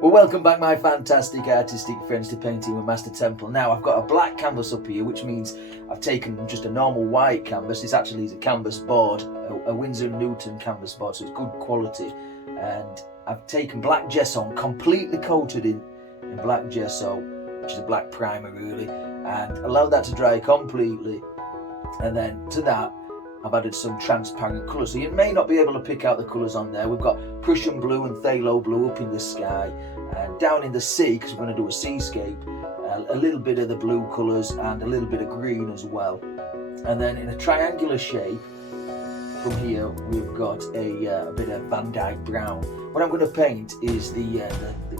Well, welcome back, my fantastic artistic friends, to Painting with Master Temple. Now, I've got a black canvas up here, which means I've taken just a normal white canvas. This actually is a canvas board, a Winsor & Newton canvas board, so it's good quality. And I've taken black gesso, completely coated in black gesso, which is a black primer really, and allowed that to dry completely. And then to that, I've added some transparent colours, so you may not be able to pick out the colours on there. We've got Prussian blue and phthalo blue up in the sky, and down in the sea, because we're going to do a seascape, a little bit of the blue colours and a little bit of green as well. And then in a triangular shape, from here we've got a bit of Van Dyke brown. What I'm going to paint is the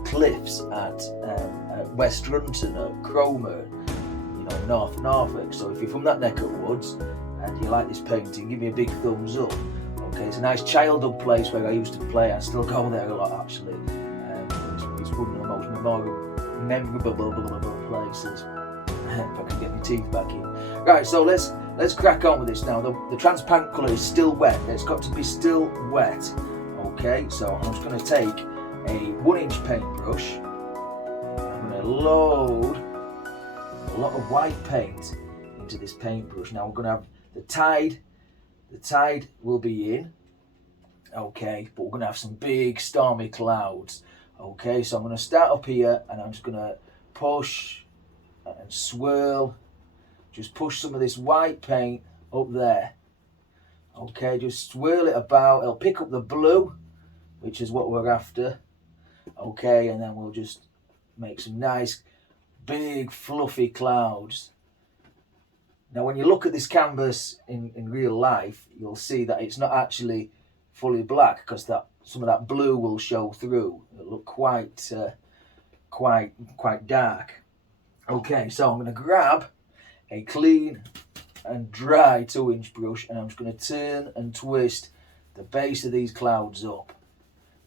cliffs at West Runton, at Cromer, North Norfolk. So if you're from that neck of the woods and you like this painting, give me a big thumbs up. Okay, it's a nice childhood place where I used to play. I still go there a lot actually. It's one of the most memorable places. If I can get my teeth back in. Right, so let's crack on with this now. The transparent colour is still wet. It's got to be still wet. Okay, so I'm just going to take a 1-inch paintbrush. I'm going to load a lot of white paint into this paintbrush. Now we're going to have the tide will be in, okay, but we're going to have some big stormy clouds. Okay, so I'm going to start up here and I'm just going to push and swirl, just push some of this white paint up there. Okay, just swirl it about. It'll pick up the blue, which is what we're after. Okay, and then we'll just make some nice big fluffy clouds. Now when you look at this canvas in real life, you'll see that it's not actually fully black, because some of that blue will show through. It'll look quite dark. Okay, so I'm going to grab a clean and dry 2-inch brush, and I'm just going to turn and twist the base of these clouds up.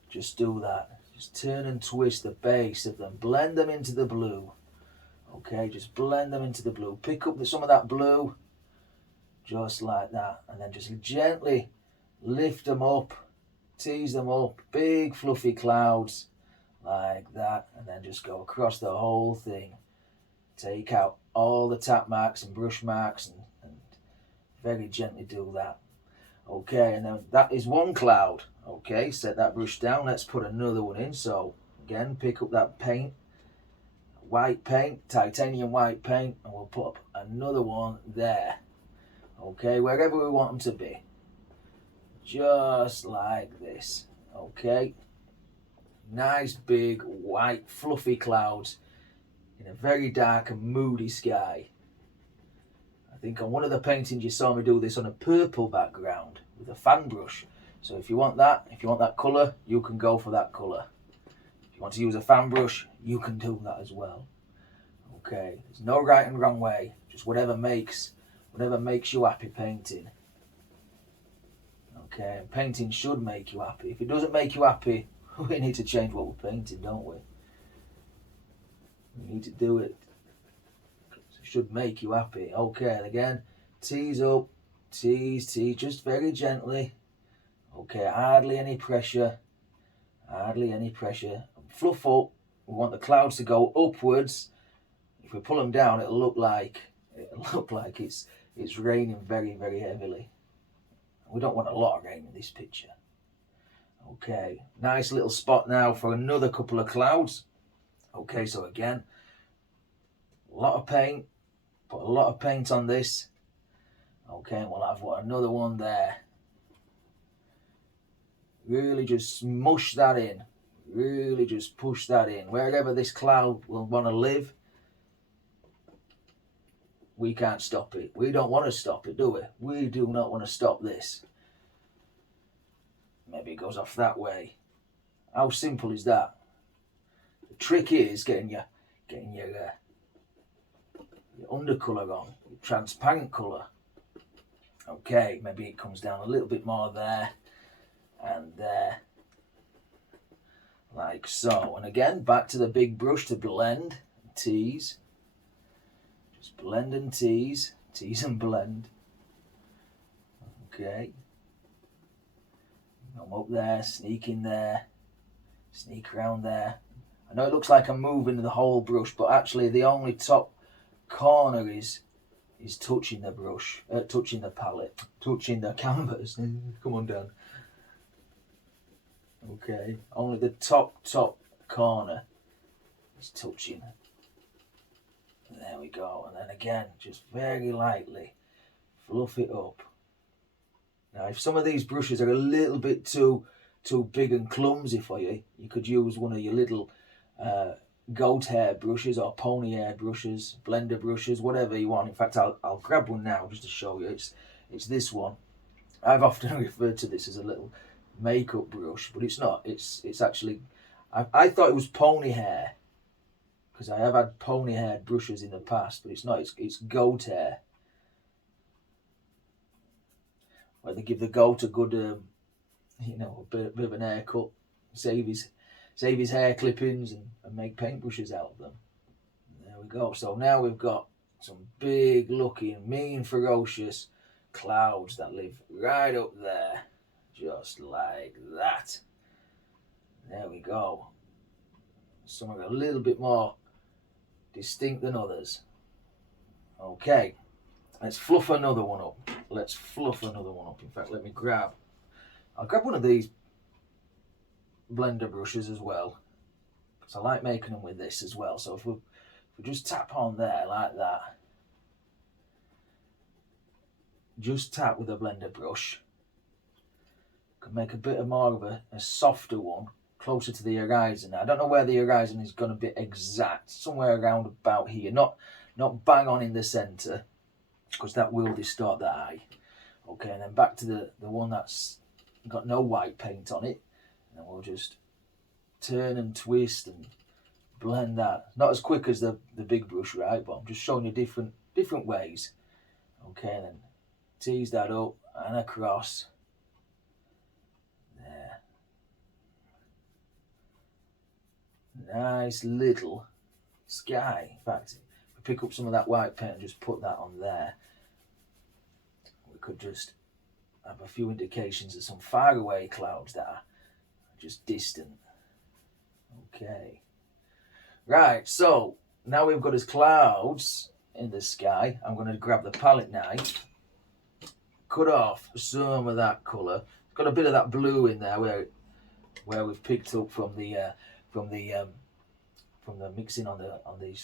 Just do that. Just turn and twist the base of them. Blend them into the blue. Okay, just blend them into the blue. Pick up some of that blue, just like that, and then just gently lift them up, tease them up, big fluffy clouds like that, and then just go across the whole thing. Take out all the tap marks and brush marks and very gently do that. Okay, and then that is one cloud. Okay, set that brush down. Let's put another one in. So again, pick up that paint, white paint, titanium white paint, and we'll put up another one there. Okay, wherever we want them to be. Just like this. Okay. Nice big white fluffy clouds in a very dark and moody sky. I think on one of the paintings you saw me do this on a purple background with a fan brush. So if you want that colour, you can go for that colour. If you want to use a fan brush, you can do that as well. Okay, there's no right and wrong way, just whatever makes you happy painting. Okay, and painting should make you happy. If it doesn't make you happy, we need to change what we're painting, don't we? We need to do it. It should make you happy. Okay, and again, tease up, tease, just very gently. Okay, hardly any pressure. Fluff up. We want the clouds to go upwards. If we pull them down, it'll look like it's raining very, very heavily. We don't want a lot of rain in this picture. Okay, nice little spot now for another couple of clouds. Okay, so again, a lot of paint. Put a lot of paint on this. Okay, and we'll have another one there. Really just smush that in. Really just push that in. Wherever this cloud will want to live, we can't stop it. We don't want to stop it, do we? We do not want to stop this. Maybe it goes off that way. How simple is that? The trick is getting your undercolour on, your transparent colour. Okay, maybe it comes down a little bit more there and there, like so. And again, back to the big brush to blend and tease. Just blend and tease and blend. Okay. Come up there, sneak in there, sneak around there. I know it looks like I'm moving the whole brush, but actually the only top corner is touching the brush, touching the palette, touching the canvas. Come on down. Okay, only the top corner is touching. There we go. And then again, just very lightly fluff it up. Now, if some of these brushes are a little bit too big and clumsy for you, you could use one of your little goat hair brushes or pony hair brushes, blender brushes, whatever you want. In fact, I'll grab one now just to show you. It's this one. I've often referred to this as a little makeup brush, but it's not. It's actually, I thought it was pony hair, because I have had pony hair brushes in the past, but it's not. It's goat hair, where they give the goat a good, a bit of an haircut, save his hair clippings and make paintbrushes out of them. There we go. So now we've got some big looking, mean, ferocious clouds that live right up there, just like that. There we go. Some are a little bit more distinct than others. Okay, let's fluff another one up. In fact, I'll grab one of these blender brushes as well, because I like making them with this as well. So if we just tap on there like that, just tap with a blender brush, can make a bit more of a softer one, closer to the horizon. Now, I don't know where the horizon is going to be exact, somewhere around about here, not bang on in the centre, because that will distort the eye. Okay, and then back to the one that's got no white paint on it, and then we'll just turn and twist and blend that. Not as quick as the big brush, right, but I'm just showing you different ways. Okay, and then tease that up and across. There. Nice little sky. In fact, if we pick up some of that white paint and just put that on there, we could just have a few indications of some faraway clouds that are just distant. Okay. Right, so now we've got his clouds in the sky. I'm going to grab the palette knife, cut off some of that colour. It's got a bit of that blue in there where we've picked up from the mixing on the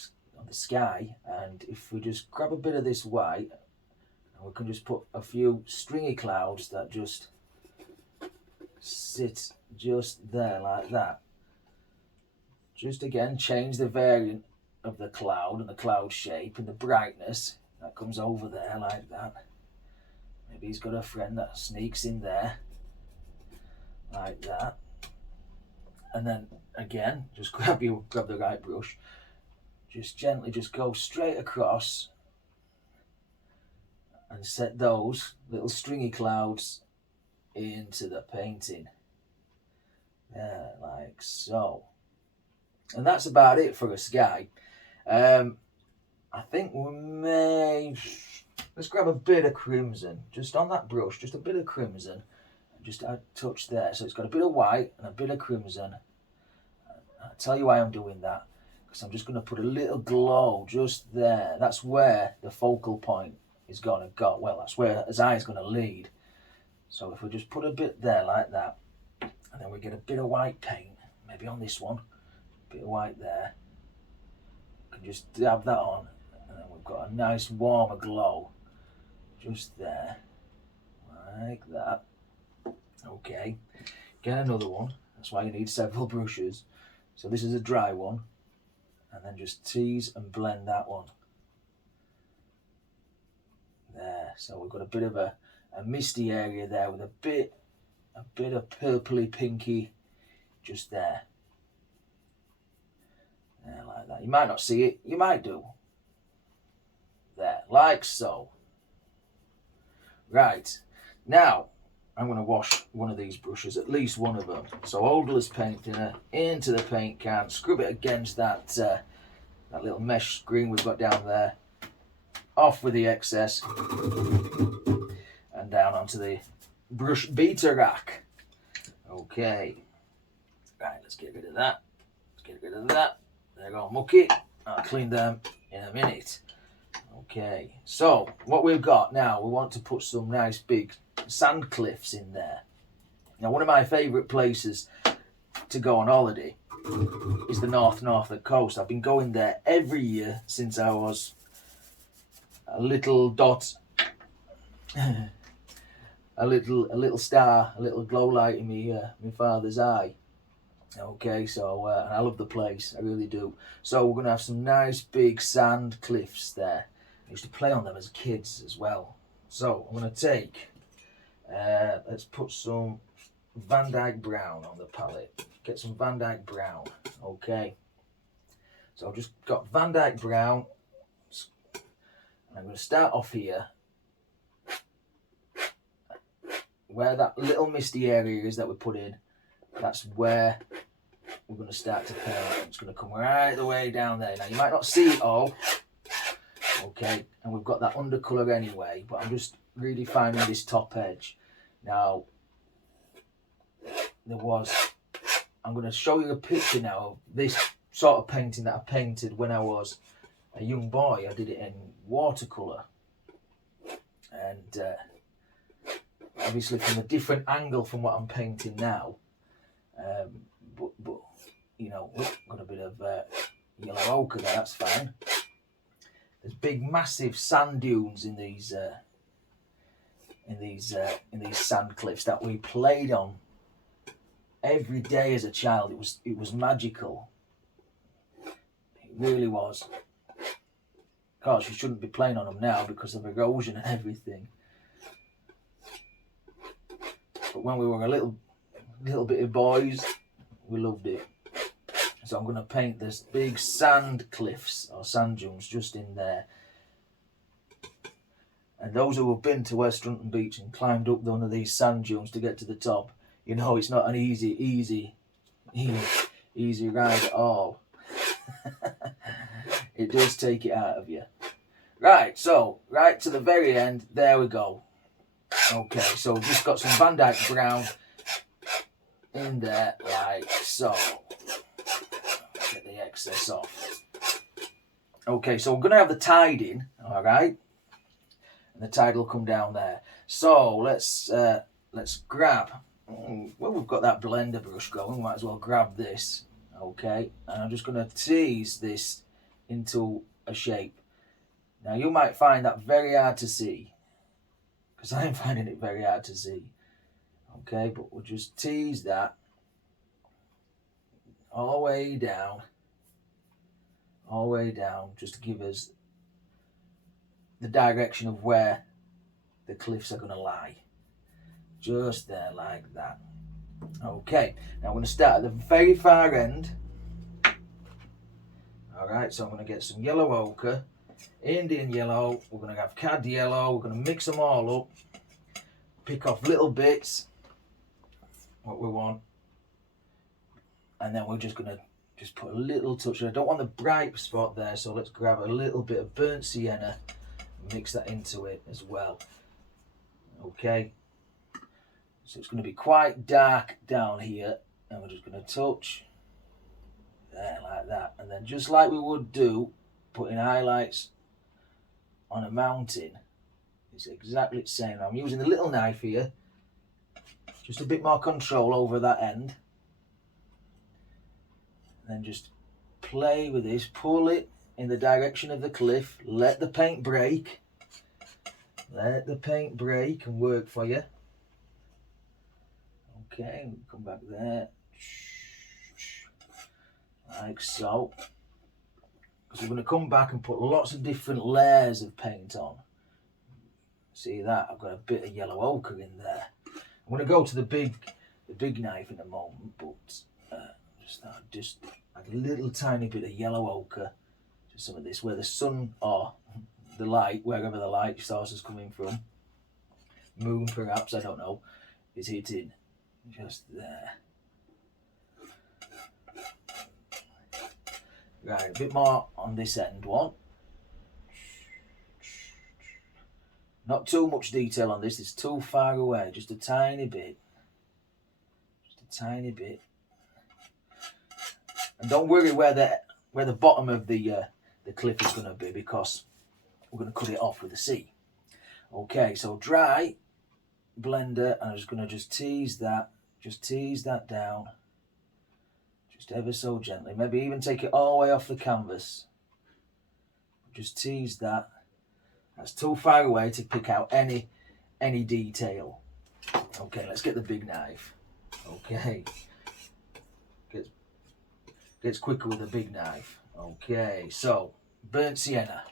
sky. And if we just grab a bit of this white, and we can just put a few stringy clouds that just sit just there like that. Just again change the variant of the cloud and the cloud shape and the brightness that comes over there like that. Maybe he's got a friend that sneaks in there like that. And then again, just grab the right brush, just gently just go straight across and set those little stringy clouds into the painting. There, like so. And that's about it for a sky. I think let's grab a bit of crimson, just on that brush, just a bit of crimson, just a touch there. So it's got a bit of white and a bit of crimson. I'll tell you why I'm doing that, because I'm just going to put a little glow just there. That's where the focal point is going to go. Well, that's where his eye is going to lead. So if we just put a bit there like that, and then we get a bit of white paint, maybe on this one, a bit of white there. We can just dab that on, and then we've got a nice warmer glow just there, like that. Okay, get another one. That's why you need several brushes. So this is a dry one, and then just tease and blend that one. There, so we've got a bit of a misty area there with a bit of purpley pinky just there. There, like that. You might not see it, you might do. There, like so. Right, now I'm going to wash one of these brushes, at least one of them. So odorless paint thinner into the paint can, scrub it against that little mesh screen we've got down there, off with the excess, and down onto the brush beater rack. Okay, right, let's get rid of that. Let's Get rid of that. They're all mucky. I'll clean them in a minute. Okay, so what we've got now, we want to put some nice big sand cliffs in there. Now, one of my favourite places to go on holiday is the North Norfolk coast. I've been going there every year since I was a little dot, a little star, a little glow light in my father's eye. Okay, so and I love the place, I really do. So we're gonna have some nice big sand cliffs there. I used to play on them as kids as well. So I'm gonna take, let's put some Van Dyke Brown on the palette. Get some Van Dyke Brown. Okay. So I've just got Van Dyke Brown. And I'm going to start off here where that little misty area is that we put in. That's where we're going to start to paint. It's going to come right the way down there. Now you might not see it all. Okay. And we've got that undercolour anyway. But I'm just really finding this top edge. Now I'm going to show you a picture now of this sort of painting that I painted when I was a young boy. I did it in watercolour, and obviously from a different angle from what I'm painting now, but you know, got a bit of yellow ochre there, that's fine. There's big massive sand dunes in these sand cliffs that we played on every day as a child. It was magical. It really was. Of course, you shouldn't be playing on them now because of erosion and everything. But when we were a little bit of boys, we loved it. So I'm going to paint this big sand cliffs or sand dunes just in there. And those who have been to West Runton Beach and climbed up one of these sand dunes to get to the top, you know it's not an easy ride at all. It does take it out of you. Right, so right to the very end, there we go. Okay, so we've just got some Van Dyke Brown in there, like so. Get the excess off. Okay, so we're going to have the tide in, all right? And the tide will come down there. So let's grab. Well, we've got that blender brush going. We might as well grab this. Okay, and I'm just going to tease this into a shape. Now you might find that very hard to see, because I'm finding it very hard to see. Okay, but we'll just tease that all the way down, just to give us the direction of where the cliffs are going to lie. Just there, like that. Okay, now I'm going to start at the very far end. Alright, so I'm going to get some yellow ochre, Indian yellow, we're going to have cad yellow, we're going to mix them all up, pick off little bits, what we want, and then we're just going to put a little touch. I don't want the bright spot there, so let's grab a little bit of burnt sienna and mix that into it as well. Okay, so it's going to be quite dark down here, and we're just going to touch there like that, and then just like we would do putting highlights on a mountain, it's exactly the same. I'm using the little knife here, just a bit more control over that end, and then just play with this, pull it in the direction of the cliff, let the paint break and work for you. Okay, we'll come back there, like so, because we're going to come back and put lots of different layers of paint on. See that? I've got a bit of yellow ochre in there. I'm going to go to the big knife in a moment, but just add a little tiny bit of yellow ochre to some of this, where the sun or the light, wherever the light source is coming from, moon perhaps, I don't know, is hitting just there. Right, a bit more on this end one. Not too much detail on this, it's too far away, just a tiny bit. Just a tiny bit. And don't worry where the bottom of the cliff is going to be, because we're going to cut it off with a C. Okay, so dry blender, and I'm just going to tease that down, just ever so gently. Maybe even take it all the way off the canvas. Just tease that. That's too far away to pick out any detail. Okay, let's get the big knife. Okay, gets quicker with a big knife. Okay, so burnt sienna,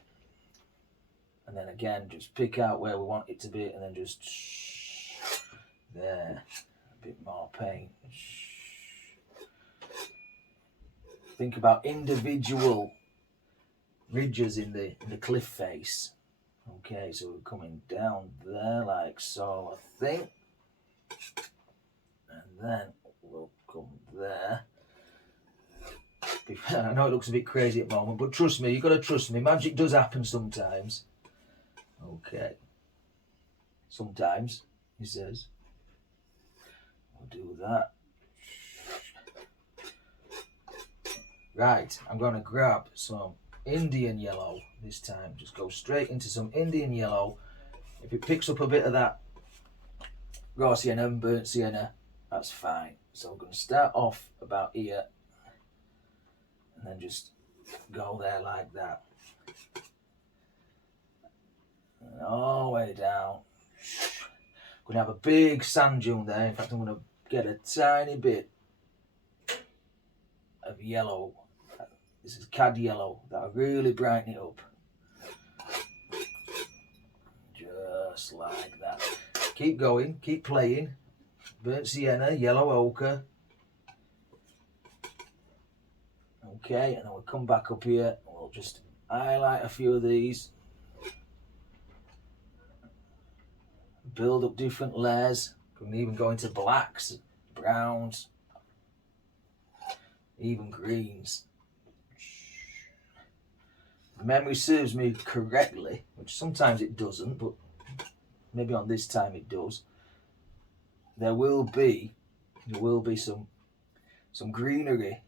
and then again just pick out where we want it to be, and then just there, a bit more paint. Think about individual ridges in the cliff face. Okay, so we're coming down there like so, I think, and then we'll come there. I know it looks a bit crazy at the moment, but trust me, you've got to trust me, magic does happen sometimes. Okay, sometimes, he says. We'll do that. Right, I'm going to grab some Indian yellow this time. Just go straight into some Indian yellow. If it picks up a bit of that raw sienna and burnt sienna, that's fine. So I'm going to start off about here, and then just go there like that. And all the way down. I'm going to have a big sand dune there. In fact, I'm going to get a tiny bit of yellow. This is cad yellow. That'll really brighten it up. Just like that. Keep going, keep playing. Burnt sienna, yellow ochre. Okay, and then we'll come back up here and we'll just highlight a few of these. Build up different layers. We can even go into blacks, browns, even greens. If memory serves me correctly, which sometimes it doesn't, but maybe on this time it does, there will be some greenery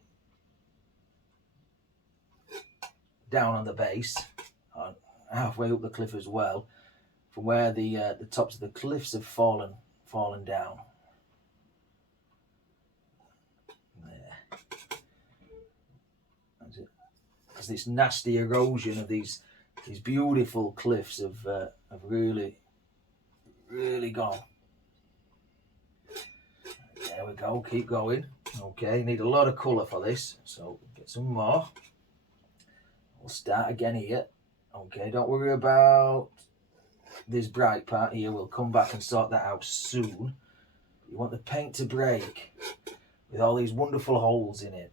down on the base, halfway up the cliff as well, from where the tops of the cliffs have fallen down. There. That's it. Because this nasty erosion of these beautiful cliffs have really gone. There we go. Keep going. Okay, need a lot of colour for this, so get some more. We'll start again here. Okay, don't worry about this bright part here. We'll come back and sort that out soon. You want the paint to break with all these wonderful holes in it.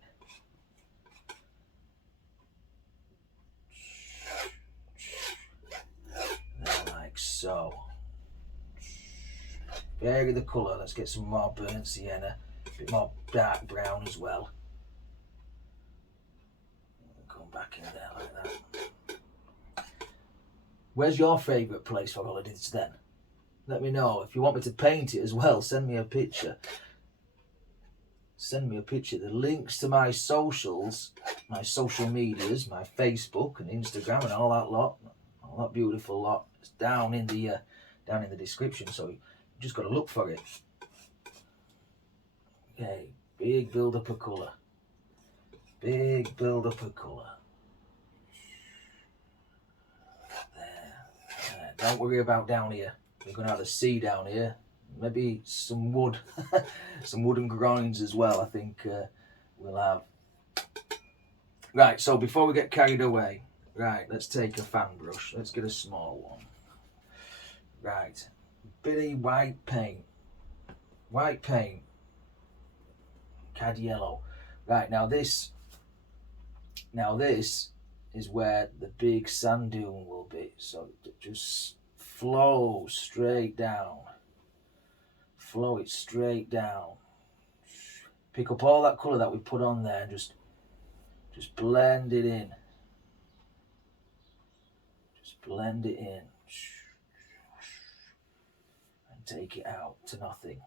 There, like so. Vary the colour. Let's get some more burnt sienna, a bit more dark brown as well. Come back in there like that. Where's your favourite place for holidays then? Let me know. If you want me to paint it as well, send me a picture. Send me a picture. The links to my socials, my social medias, my Facebook and Instagram and all that lot, all that beautiful lot, it's down in the description. So you just got to look for it. Okay, big build up of colour. Big build up of colour. There. Don't worry about down here. We're going to have a sea down here. Maybe some wood. Some wooden groins as well, I think we'll have. Right, so before we get carried away, right, let's take a fan brush. Let's get a small one. Right, bitty white paint. White paint. Cad yellow. Right, now this is where the big sand dune will be. So just flow straight down. Flow it straight down. Pick up all that colour that we put on there and just blend it in. Just blend it in. And take it out to nothing.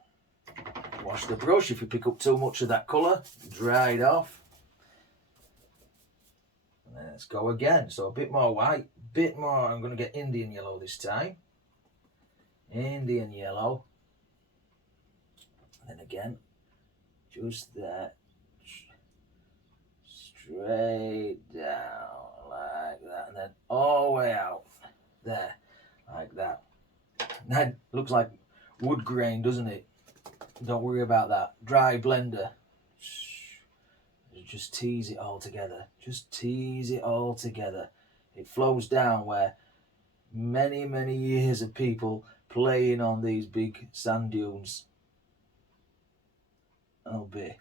Wash the brush if you pick up too much of that colour. Dry it off. Let's go again. So a bit more white, bit more. I'm going to get Indian yellow this time. Indian yellow. And then again, just there. Straight down like that. And then all the way out. There. Like that. That looks like wood grain, doesn't it? Don't worry about that. Dry blender. Just tease it all together. Just tease it all together. It flows down where many, many years of people playing on these big sand dunes. Oh, be.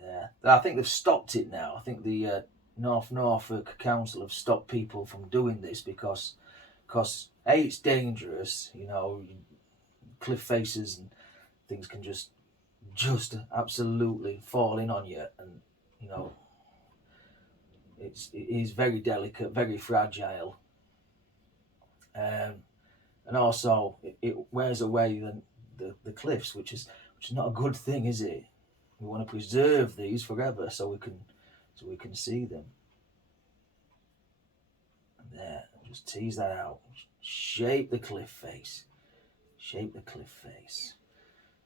Yeah. I think they've stopped it now. I think the North Norfolk Council have stopped people from doing this because A, it's dangerous, you know, cliff faces and things can just absolutely fall in on you, and you know it is very delicate, very fragile, and also it wears away the cliffs, which is not a good thing, is it? We want to preserve these forever so we can see them. And there, just tease that out. Shape the cliff face. Shape the cliff face.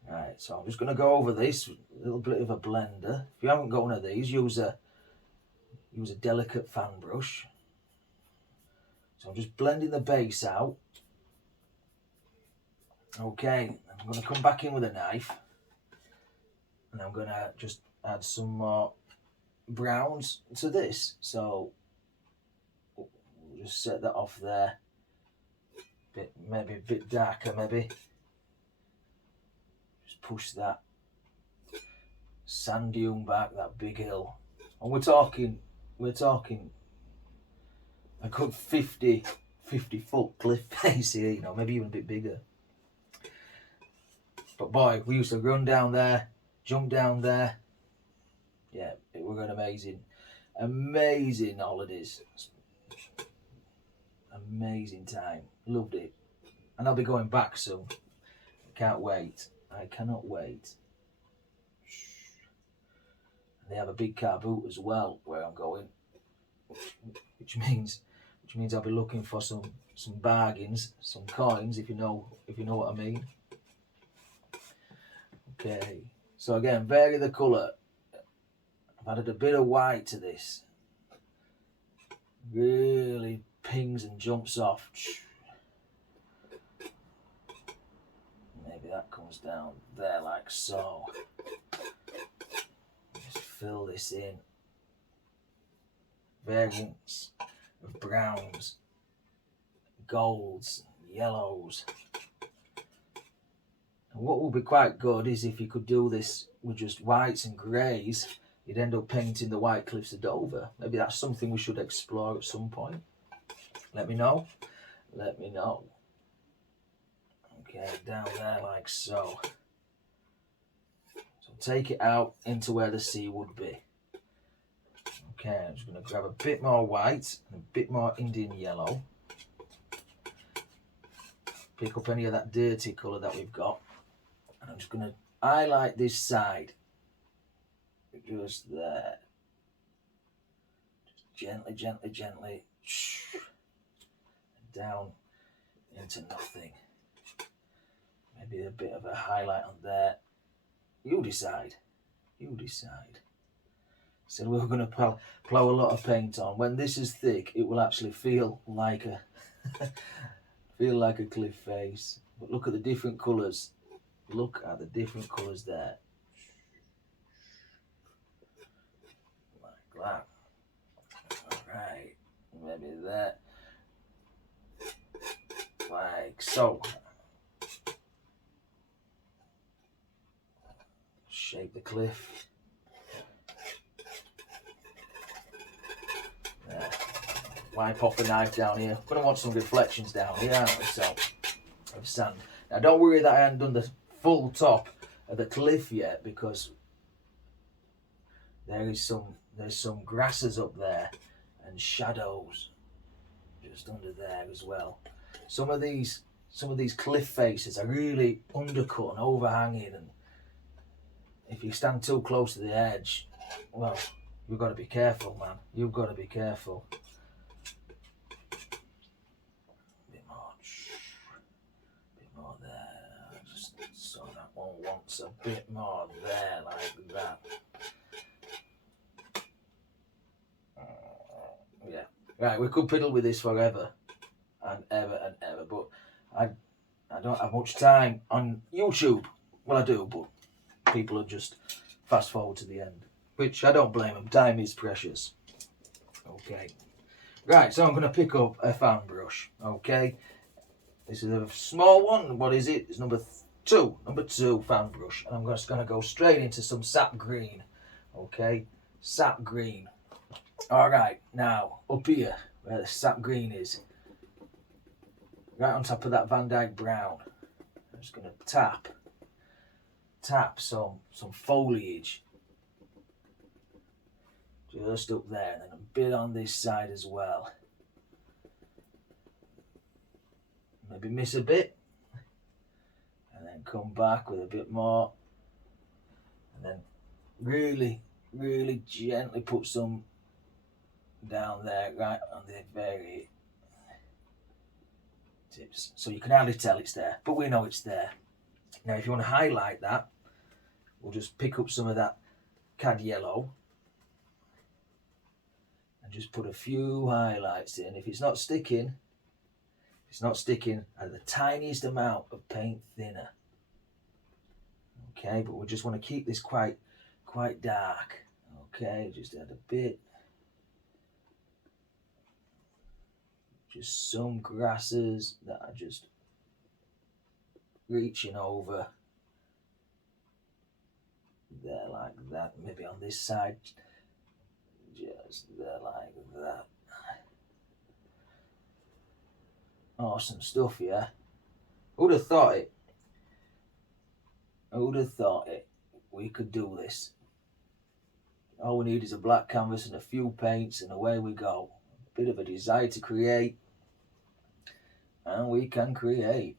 Right, so I'm just going to go over this with a little bit of a blender. If you haven't got one of these, use a delicate fan brush. So I'm just blending the base out. Okay, I'm going to come back in with a knife. And I'm going to just add some more browns to this. So we'll just set that off there. Maybe a bit darker, maybe. Just push that sand dune back, that big hill. And we're talking a good 50 foot cliff face here, you know, maybe even a bit bigger. But boy, we used to run down there, jump down there. Yeah, it were an amazing holidays. Amazing time. Loved it. And I'll be going back soon. Can't wait. I cannot wait. They have a big car boot as well where I'm going, which means I'll be looking for some bargains, some coins, if you know what I mean. Okay, so again, vary the colour. I've added a bit of white to this. Really pings and jumps off. Maybe that comes down there like so. Just fill this in. Variants of browns, golds, yellows. And what will be quite good is if you could do this with just whites and greys, you'd end up painting the White Cliffs of Dover. Maybe that's something we should explore at some point. Let me know. Let me know. Okay, down there like so. So take it out into where the sea would be. Okay, I'm just going to grab a bit more white and a bit more Indian yellow. Pick up any of that dirty colour that we've got. And I'm just going to highlight this side. Just there. Just gently, gently, gently. Down into nothing. Maybe a bit of a highlight on there. You decide. You decide. So we're going to plow a lot of paint on. When this is thick, it will actually feel like a cliff face. But look at the different colours. Look at the different colours there. Like that. Alright. Maybe that. Like so. Shape the cliff. There. Wipe off the knife down here. Gonna want some reflections down here, aren't we? So, of sand. Now don't worry that I haven't done the full top of the cliff yet, because there's some grasses up there and shadows just under there as well. Some of these cliff faces are really undercut and overhanging, and if you stand too close to the edge, well, You've got to be careful, man. You've got to be careful. A bit more there. Just so that one wants a bit more there, like that. Yeah. Right, we could fiddle with this forever and ever, but I don't have much time on YouTube. Well, I do, but people are just fast forward to the end, which I don't blame them. Time is precious. Okay. Right, so I'm going to pick up a fan brush. Okay. This is a small one. What is it? It's number two fan brush. And I'm just going to go straight into some sap green. Okay. Sap green. All right. Now, up here, where the sap green is, right on top of that Van Dyke brown, I'm just going to tap some foliage just up there, and then a bit on this side as well. Maybe miss a bit, and then come back with a bit more, and then really gently put some down there, right on the very tips, so you can hardly tell it's there, but we know it's there. Now if you want to highlight that, we'll just pick up some of that cad yellow and just put a few highlights in. If it's not sticking, add the tiniest amount of paint thinner. Okay, but we just want to keep this quite dark. Okay, just add a bit. Just some grasses that are just reaching over there like that. Maybe on this side, just there like that. Awesome stuff, yeah. Who'd have thought it? Who'd have thought it? We could do this. All we need is a black canvas and a few paints, and away we go. A bit of a desire to create, and we can create.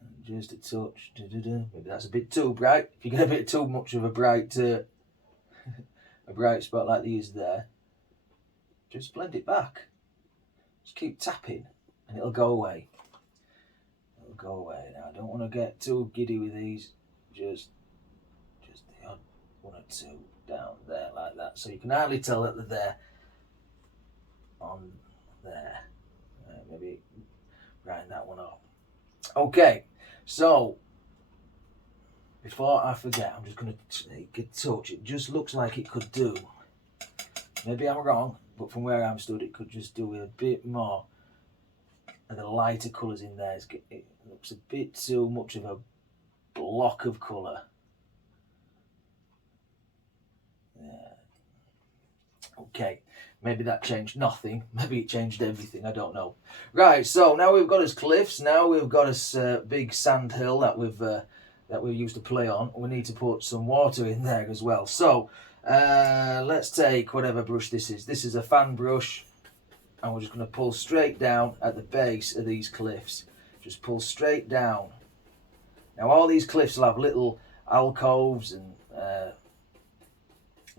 And just a touch. Maybe that's a bit too bright. If you get a bit too much of a bright spot like these there, just blend it back. Just keep tapping, and it'll go away. It'll go away. Now I don't want to get too giddy with these. Just the odd one or two down there like that, so you can hardly tell that they're there. On there, maybe round that one up. Okay, so before I forget, I'm just going to take a touch. It just looks like it could do. Maybe I'm wrong, but from where I'm stood, it could just do with a bit more of the lighter colours in there. It looks a bit too much of a block of colour. Yeah. Okay, maybe that changed nothing. Maybe it changed everything. I don't know. Right, so now we've got us cliffs. Now we've got us big sand hill that we used to play on. We need to put some water in there as well. So let's take whatever brush this is. This is a fan brush, and we're just going to pull straight down at the base of these cliffs. Just pull straight down. Now all these cliffs will have little alcoves and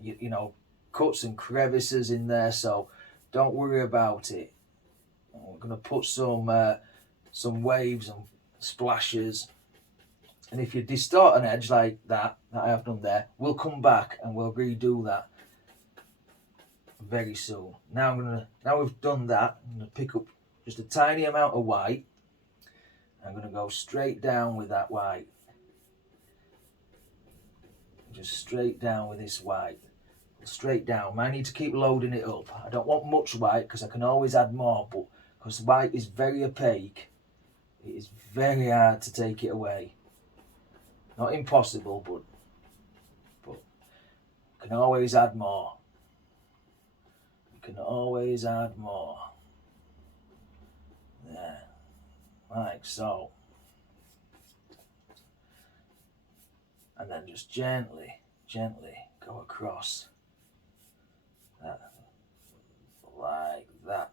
you know, cuts and crevices in there, so don't worry about it. We're going to put some waves and splashes, and if you distort an edge like that I have done there, we'll come back and we'll redo that very soon. Now we've done that, I'm going to pick up just a tiny amount of white. I'm going to go straight down with that white, just straight down with this white. Straight down. I need to keep loading it up. I don't want much white because I can always add more, but because white is very opaque, it is very hard to take it away. Not impossible, but you can always add more. You can always add more. There, like so. And then just gently go across. Like that.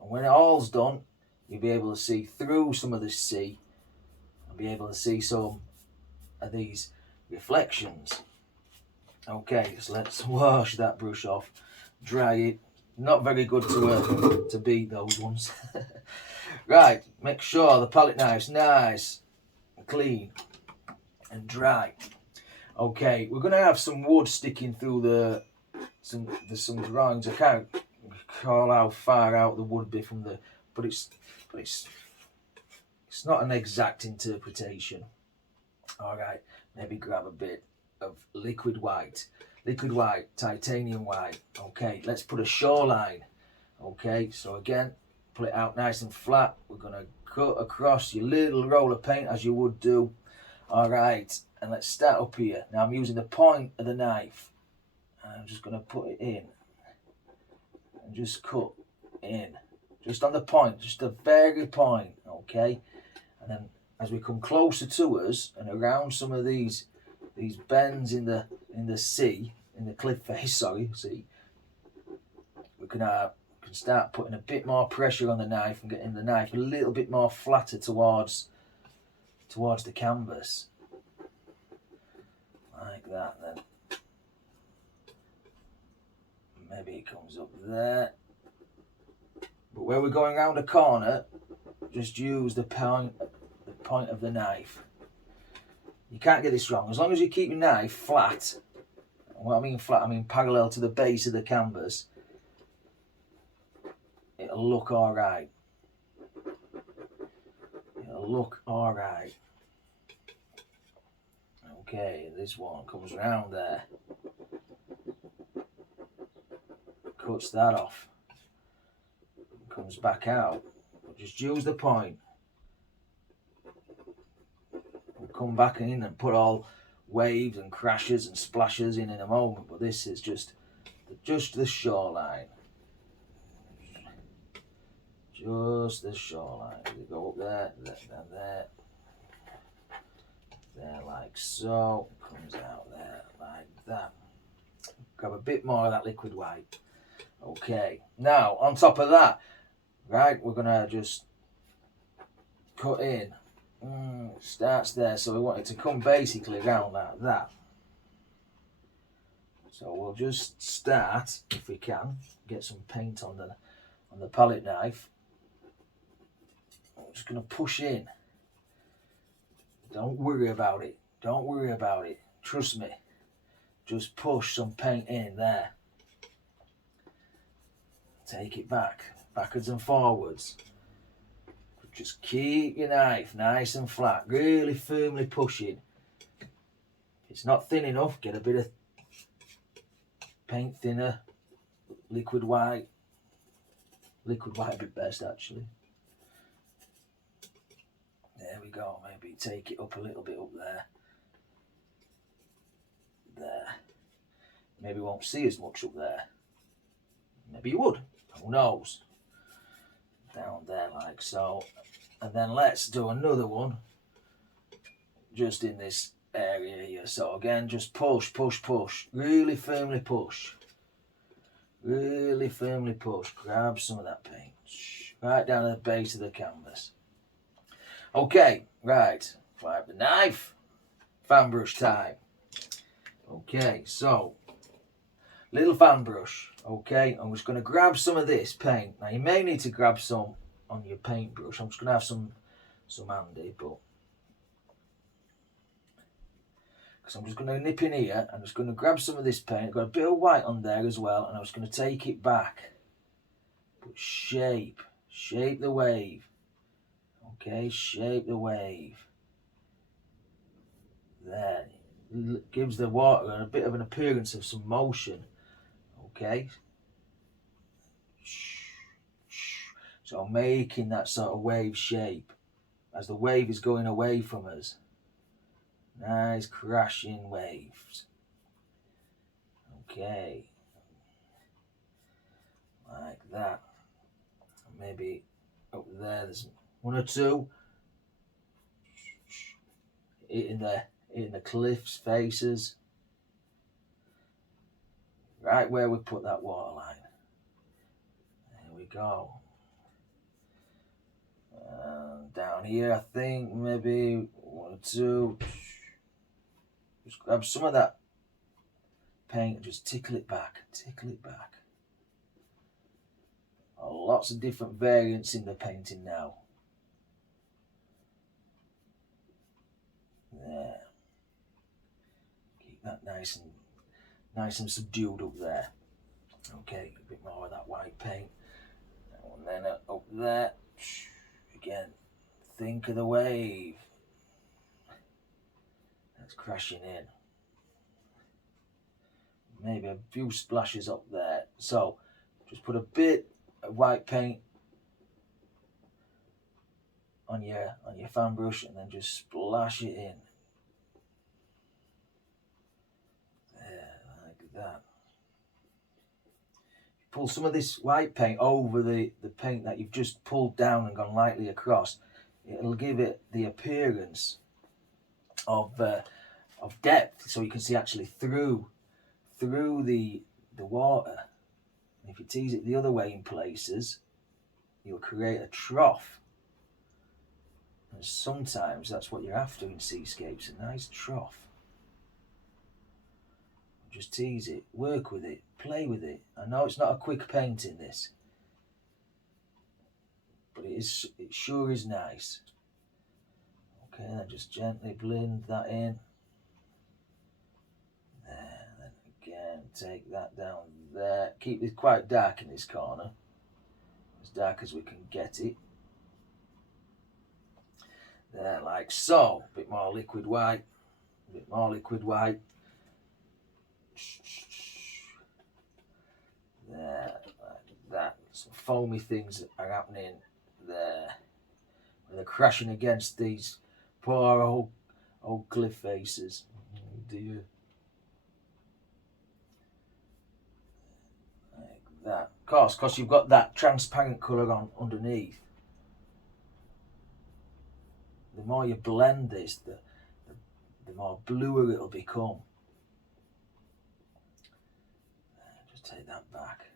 And when it all's done, you'll be able to see through some of the sea and be able to see some of these reflections. Okay, so let's wash that brush off, dry it. Not very good to beat those ones. Right, make sure the palette knife's nice, clean and dry. Okay, we're gonna have some wood sticking through there's some drawings. I can't call how far out the would be from the, but it's not an exact interpretation. All right, maybe grab a bit of liquid white, titanium white. Okay, let's put a shoreline. Okay, so again, pull it out nice and flat. We're gonna cut across your little roll of paint as you would do. All right, and let's start up here. Now I'm using the point of the knife. I'm just gonna put it in and just cut in, just on the point, just the very point. Okay, and then as we come closer to us and around some of these bends in the sea, in the cliff face, see, we can start putting a bit more pressure on the knife and getting the knife a little bit more flatter towards the canvas, like that. Then maybe it comes up there, but where we're going around a corner, just use the point of the knife. You can't get this wrong. As long as you keep your knife flat, what I mean flat, I mean parallel to the base of the canvas, it'll look alright. It'll look alright. Okay, this one comes around there. Cuts that off. Comes back out. Just use the point. We'll come back in and put all waves and crashes and splashes in a moment, but this is just the shoreline. Just the shoreline. You go up there, there, like so. Comes out there like that. Grab a bit more of that liquid white. Okay. Now on top of that, right, we're gonna just cut in. Starts there, so we want it to come basically around like that. So we'll just start, if we can, get some paint on the palette knife. I'm just going to push in. Don't worry about it. Don't worry about it. Trust me. Just push some paint in there. Take it backwards and forwards. Just keep your knife nice and flat, really firmly pushing. If it's not thin enough, get a bit of paint thinner, liquid white. Liquid white would be best actually. There we go, maybe take it up a little bit up there. There. Maybe won't see as much up there. Maybe you would, who knows. Down there like so. And then let's do another one just in this area here. So again, just push, push, push. Really firmly push. Really firmly push. Grab some of that paint. Right down to the base of the canvas. Okay, right. Grab the knife. Fan brush time. Okay, so little fan brush. Okay, I'm just going to grab some of this paint. Now you may need to grab some on your paintbrush. I'm just going to have some handy, but because I'm just going to nip in here. I'm just going to grab some of this paint. I've got a bit of white on there as well, and I'm just going to take it back. But shape the wave. Okay, shape the wave. There, it gives the water a bit of an appearance of some motion. Okay. So making that sort of wave shape as the wave is going away from us. Nice crashing waves. Okay. Like that. Maybe up there there's one or two hitting the cliffs faces. Right where we put that water line. There we go. Down here, I think maybe one or two. Just grab some of that paint and just tickle it back, tickle it back. Oh, lots of different variants in the painting now. There. Keep that nice and subdued up there. Okay, a bit more of that white paint. And then up there. Again, think of the wave. That's crashing in. Maybe a few splashes up there. So just put a bit of white paint on your fan brush and then just splash it in. There, like that. Pull some of this white paint over the paint that you've just pulled down and gone lightly across. It'll give it the appearance of depth, so you can see actually through the water. And if you tease it the other way in places, you'll create a trough. And sometimes that's what you're after in seascapes, a nice trough. Just tease it, work with it, play with it. I know it's not a quick painting, this, but it sure is nice. Okay, then just gently blend that in. There, then again, take that down there. Keep it quite dark in this corner, as dark as we can get it. There, like so. A bit more liquid white, a bit more liquid white. There, like that. Some foamy things are happening there. They're crashing against these poor old cliff faces. Oh dear. Like that. Of course, because you've got that transparent colour on underneath. The more you blend this, the more bluer it'll become. Just take that back.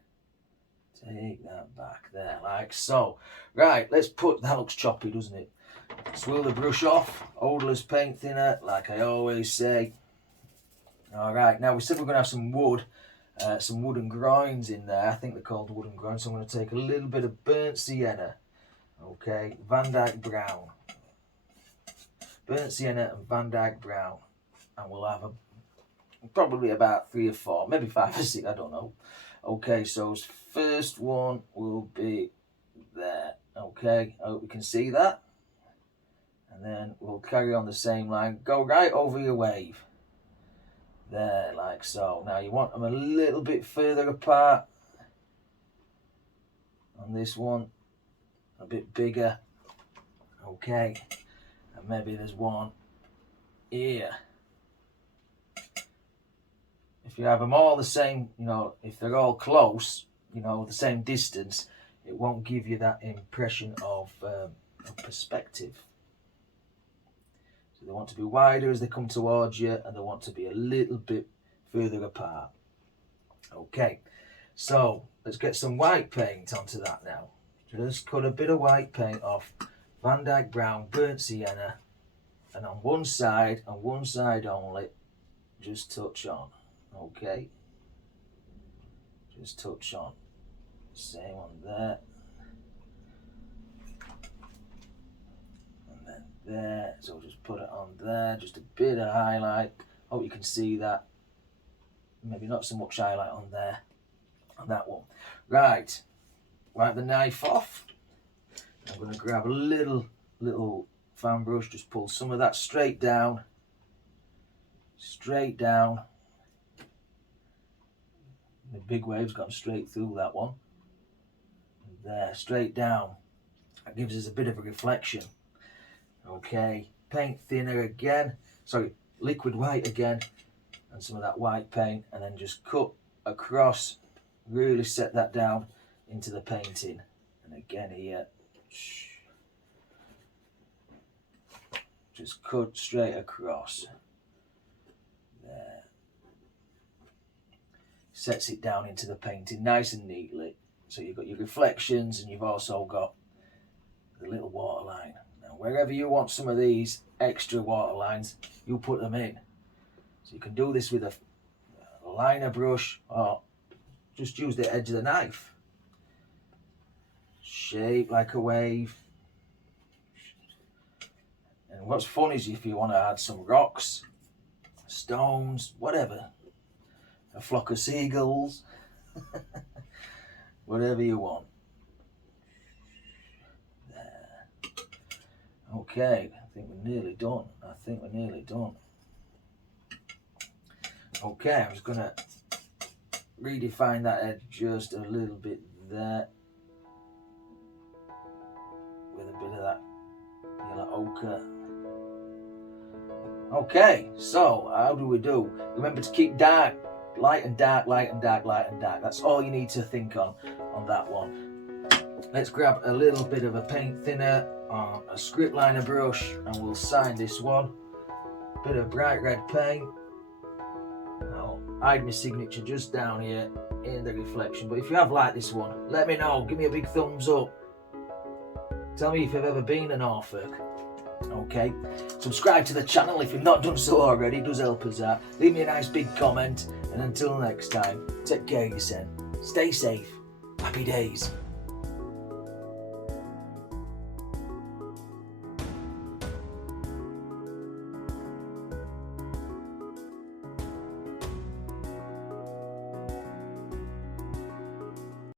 Take that back there, like so. Right, let's put, that looks choppy, doesn't it? Swirl the brush off, odourless paint thinner, like I always say. Alright, now we said we're going to have some wood, some wooden groins in there. I think they're called wooden groins, so I'm going to take a little bit of burnt sienna. Okay, Van Dyke brown. Burnt sienna and Van Dyke brown. And we'll have probably about 3 or 4, maybe 5 or 6, I don't know. Okay, so first one will be there. Okay, I hope you can see that. And then we'll carry on the same line. Go right over your wave. There, like so. Now you want them a little bit further apart. On this one, a bit bigger. Okay, and maybe there's one here. If you have them all the same, if they're all close, the same distance, it won't give you that impression of perspective. So they want to be wider as they come towards you, and they want to be a little bit further apart. Okay, so let's get some white paint onto that now. Just cut a bit of white paint off Van Dyke brown, burnt sienna, and on one side only, just touch on. Okay, just touch on. Same on there. And then there. So just put it on there. Just a bit of highlight. Hope you can see that. Maybe not so much highlight on there. On that one. Right. Wipe the knife off. I'm going to grab a little fan brush. Just pull some of that straight down. Straight down. The big wave's gone straight through that one. There, straight down. That gives us a bit of a reflection. Okay, paint thinner again. Sorry, liquid white again. And some of that white paint. And then just cut across. Really set that down into the painting. And again here. Just cut straight across. There. Sets it down into the painting nice and neatly. So you've got your reflections and you've also got the little waterline. Now wherever you want some of these extra water lines, you put them in. So you can do this with a liner brush, or just use the edge of the knife. Shape like a wave. And what's fun is if you want to add some rocks, stones, whatever, a flock of seagulls, whatever you want. There. Okay, I think we're nearly done. Okay, I'm just going to redefine that edge just a little bit there. With a bit of that yellow ochre. Okay, so how do we do? Remember to keep dark, light and dark, light and dark, light and dark. That's all you need to think on that one. Let's grab a little bit of a paint thinner on a script liner brush and we'll sign this one. Bit of bright red paint. I'll hide my signature just down here in the reflection. But if you have liked this one, let me know. Give me a big thumbs up. Tell me if you've ever been in Norfolk. Okay, subscribe to the channel if you've not done so already, it does help us out. Leave me a nice big comment, and until next time, take care of yourself, stay safe, happy days.